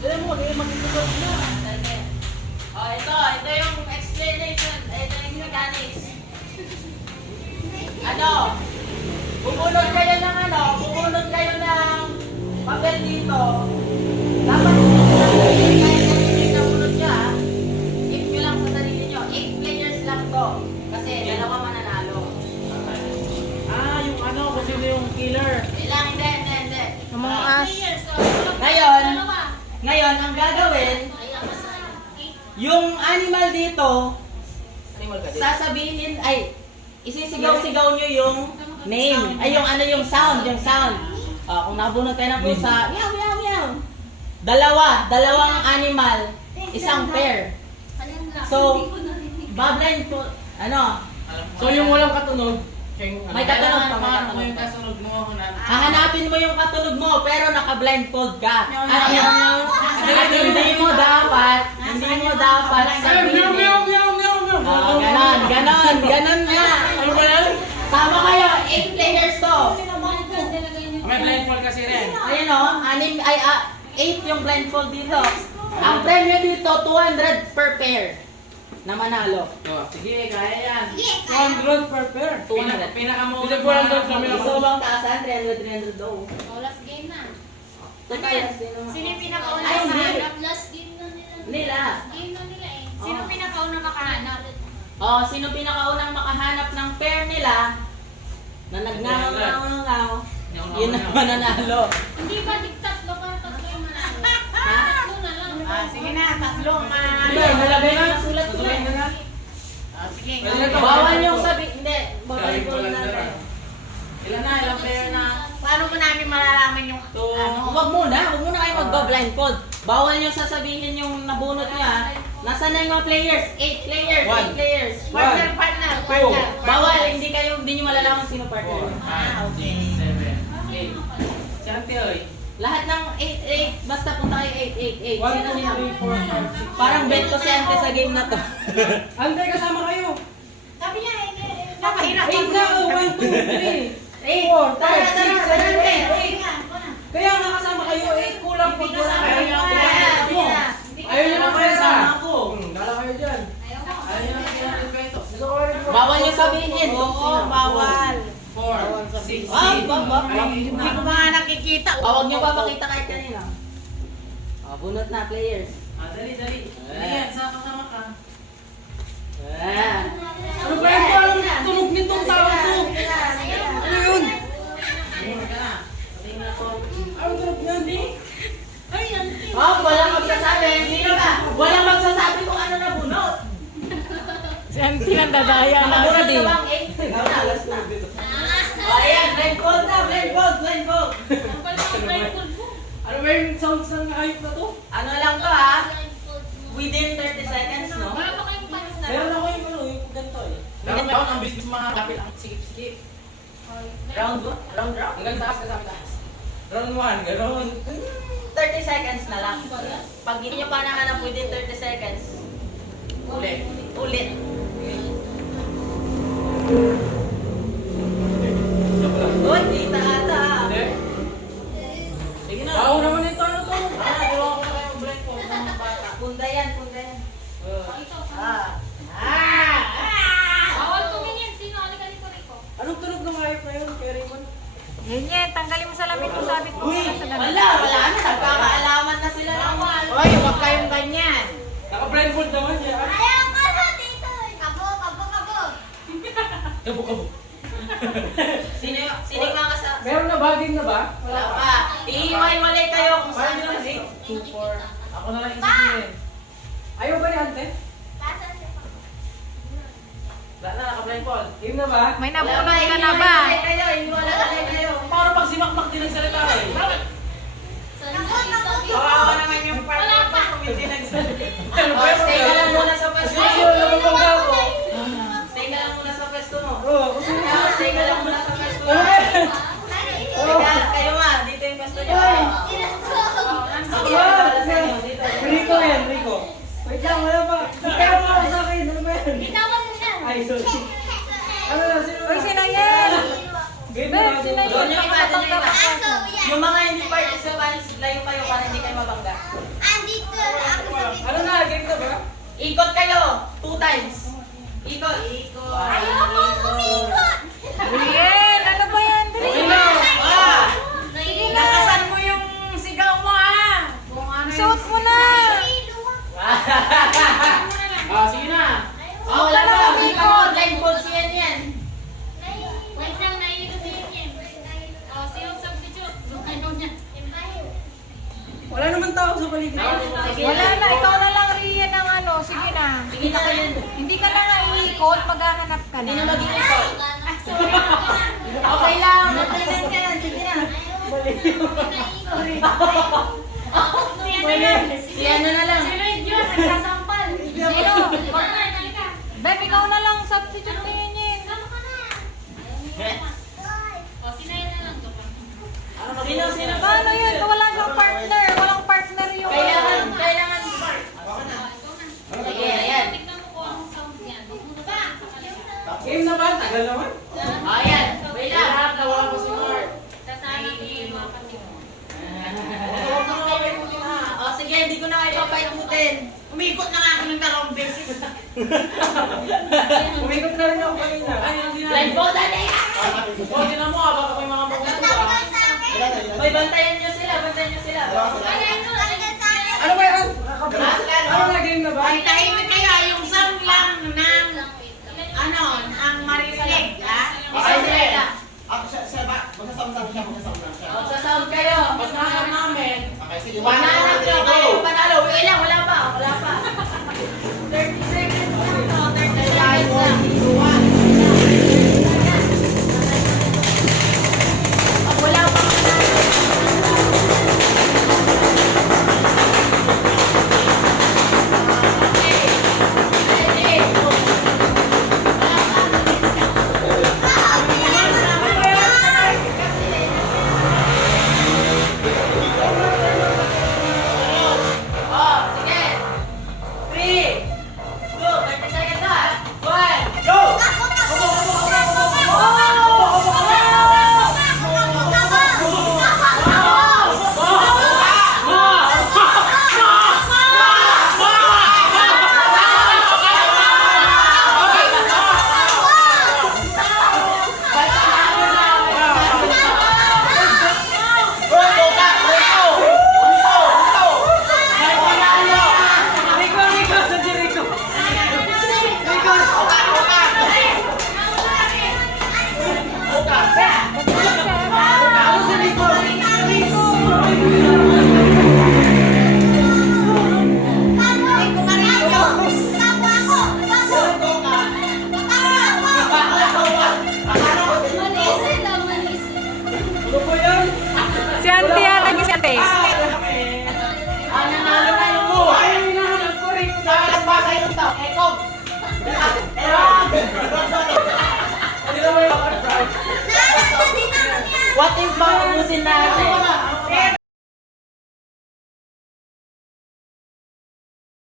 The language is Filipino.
Dali mo, dali magtutulog na. Oh, ito yung explanation. Ito yung mechanics. Ano? Bubunod kayo ng bubunod kayo ng papel dito. Dapat kahit nabunod siya, if nyo lang sa sarili nyo, 8 players lang to. Kasi dalawa mananalo. Yung kung sino yung killer. Hindi. Among Us. Ngayon, ang gagawin, yung animal dito, sasabihin, isisigaw-sigaw nyo yung name. Yung sound. Kung nabunod kayo ng pusa, meow, meow, meow. Dalawang animal, isang pair. So, bablind po, So yung walang katunog, may katunog pa, may katunog pa. Hahanapin mo yung katunog mo, pero naka-blindfold ka. At hindi mo dapat sabihin. Ganon nga. Ano ba yan? Tama kayo, 8 players to. May blindfold kasi rin. Ayun o, 8 yung blindfold dito. Ang premyo dito, 200 per pair na manalo. Sige, kaya yan. 100 per pair. 200. Pinakamuna po lang doon kami Gusto bang taasan? 300 daw. Last game na. Ito tayo, sino Sino yung pinakauna Ay, hindi. makahanap? Last game na nila. Nila. Last game na nila eh. Sino pinakauna makahanap? Sino pinakaunang makahanap ng pair nila na nagngangaw, yun ang mananalo. Hindi ba tatlo ka? Tatlo yung manalo. Ha? Tatlo na lang. Sige na, tatlong Hindi, nalagay na yung sulat ko na. Sige. Bawal yung hindi. Bawal ko na. Ilang pair na. Paano mo namin malalaman yung Huwag muna kayo magba-blindfold. Bawal yung sasabihin yung nabunot niya. Nasaan na yung mga players? 8 players. 8 players. partner. Bawal, hindi nyo malalaman sino partner. Okay. 7, 8. Si Auntie, oy. Lahat ng 8, basta punta kayo 8. 1, 2, 3, 4, 5, 6. Parang bet ko si Ante sa game na to. Ante, kasama kayo. Sabi niya, hindi. Napahirap 8 na, 1, 2, 3. 8! Tara, Ante! Kaya nga kasama kayo, 8 kulang pag wala kayo. Ayaw Ayaw nyo na kayo sa ako. Dala kayo dyan. Ayaw nyo na kayo ng kwento. Gusto ko rin po. Bawal yung sabihin. Oo, bawal. 4, 6, 8. Hindi ko mga nakikita. Huwag nyo papakita kahit kanina. Bunot na, players. Dali. Ayan, sama ka. Ano ba yan? Parang tunog nitong tao ko. Ano yun? Ayun ka na. Ano tunog niyan, di? Walang magsasabi. Sino ba? Walang magsasabi kung ano nabunot. Si Auntie nang dadaya na Nabunot agad ka bang 8? Ikaw na, alas na. Ayan, blindfold na, blindfold. Ano ba yung sounds ng hype na to? Ano lang to ha? Within 30 seconds, no? Wala pa kayong panis na. Meron ako yung ganito eh. Dapat ang business mga kapit ang sikip-sikip. Round 1? Round? Hanggang taas ka sa taas. Round 1, gano'n. 30 seconds na lang. Pag hindi nyo pa nahanap within 30 seconds, ulit. Uy, kita ata. Hindi. Sige na. Ako naman ito, ano to? Ginawa ko na kayo blindfold sa mga bata. Punda yan. Bawal tumingin. Sino? Halika dito, Rico. Anong tunog ng hayop na yun, kay Raymond? Yan, tanggalin mo sa lamit mo sabit mo. Uy, wala na. Nagkakaalaman na sila ng Hoy, huwag kayong ganyan. Naka-blindfold naman niya. Ayaw ka na dito. Kabo. Kabo. Sino yung mga kasama? Meron na baging na ba? Wala pa. Iiwalay kayo kung saan Paano yung yun? 8, 2, 4. Ako na lang isipin. Ayaw ba ni Ante? Wala na, naka-blindfold. Game na ba? May nabunod ka na ba? Iiwalay kayo. Paano pag simakmak din ang salita eh? Kawawa naman yung partner ko kung hindi nagsalita. Stay ka lang muna sa pwesto mo. Sino naman bang ako? Stay ka lang muna sa pwesto mo. Oo, kasi Stay ka lang muna sa pwesto mo. Kayo nga, dito yung pwesto niyo. Rico yan, Rico. Wait lang, wala pa. Kaya mo ako sa akin, ano ba yan? Bitawan mo siya. Ay, sorry. Ano na, sino Uy, na? sino yan? Game Ben, na, sino game Doon na. yung iba, doon yung iba. Yung mga hindi participants, layo kayo para hindi kayo mabangga. Ano Ikot kayo. 2 times. Ikot. Ayoko umikot. Riel, ano ba yan? Dali na. Sige na. Lakasan mo yung sigaw mo ha. Kung ano Suot mo na. Sige na. Wala pa. Ikot. Blindfold siya yan. Wait lang, nahihilo si Yen. Sino substitute? Ayaw niya. Wala naman tao sa paligid. Wala na, ikaw na lang Riel ng ano. Sige na. Sige na kayo. Hindi ka na nga iikot, maghahanap ka Hindi na na. mag-ikot. Sorry. Okay lang. Mag-trainan ka yan. Sige na. Si ano na lang. Si Red yun, nagsasampal. Sino? Partner, halika. Beb, ikaw na lang substitute ni Yen. Sama ka na. Sinayin na lang to. Sino? Paano yun? Wala kang partner. Walang partner yung... Kailangan. Sige, ayan. Tignan mo kung anong sound yan. Huwag mo na ba? Game na ba? Tagal naman. Ayan. Wait lang. Lahat na wala pa si Mark. Sasanap mo yung mga kapatid mo. O sige, hindi ko na kayo papaikutin. Umikot na nga ako ng 2 beses. Umikot na rin ako kanina. Ay, hindi na. Blindfold na yan. O, tinan mo ah, baka may mga magkukuha. May bantayan nyo sila. Ano ba yan? Ano na game na ba? Ay, tahimik kayo. Yung sound lang ng... Ano? Ang marinig, ha? Okay, sila. Magsasound kayo. Mas nahanap namin. Wala kayo panalo. Wait lang, wala pa. 30 seconds lang to. 30 seconds lang. Pag wala pa sige. 3, 2, 30 seconds na. 1, go! Rico, sa Jericho. Ano si Rico? Ano ba yan? Si Auntie, lagi si Auntie. Nanalo na yung mo. Ay, hinahanap ko rin. Hindi naman yung What if bang ubusin natin?